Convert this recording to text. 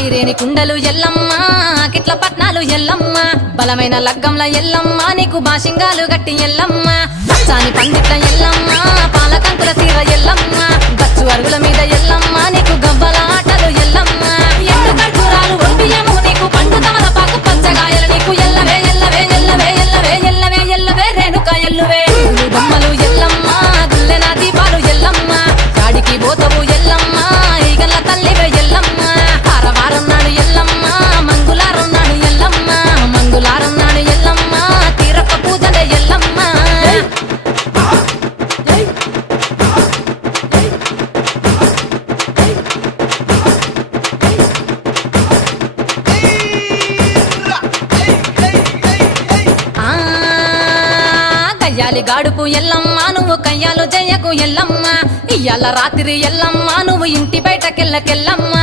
ఐరేని కుండలు ఎల్లమ్మ కిట్ల పట్నాలు ఎల్లమ్మ బలమైన లగ్గంల ఎల్లమ్మ నీకు బాషింగాలు గట్టి ఎల్లమ్మ చాని పందిట్ల ఎల్లమ్మ పాలకంకుల తీర ఎల్లమ్మ గచ్చు అరుగుల మీద ఎల్లమ్మ నీకు గవ్వల ఆటలు ఎల్లమ్మ ఎండు ఖర్జూరాలు ఒడియము నీకు పండు తమలపాకు పచ్చగాయలు నీకు ఎల్లవే ఎల్లవే ఎల్లవే ఎల్లవే ఎల్లవే ఎల్లవే రేణుక ఎల్లువే బొమ్మలు ఎల్లమ్మ గుల్లెన దీపాలు ఎల్లమ్మ కాడికి పోతవు ఎల్లమ్మ ఈగల తల్లివే ఎల్లమ్మ వారం నాడు ఎల్లమ్మ మంగులారం నాడు ఎల్లమ్మ మంగులారం నాడు ఎల్లమ్మ తీరప్ప పూజలే ఎల్లమ్మ కయ్యాలి గాడుపు ఎల్లమ్మ నువ్వు కయ్యాలు జయ్యకు ఎల్లమ్మ ఇయ్యాల రాత్రి ఎల్లమ్మ నువ్వు ఇంటి బయటకెళ్ళకెళ్ళమ్మ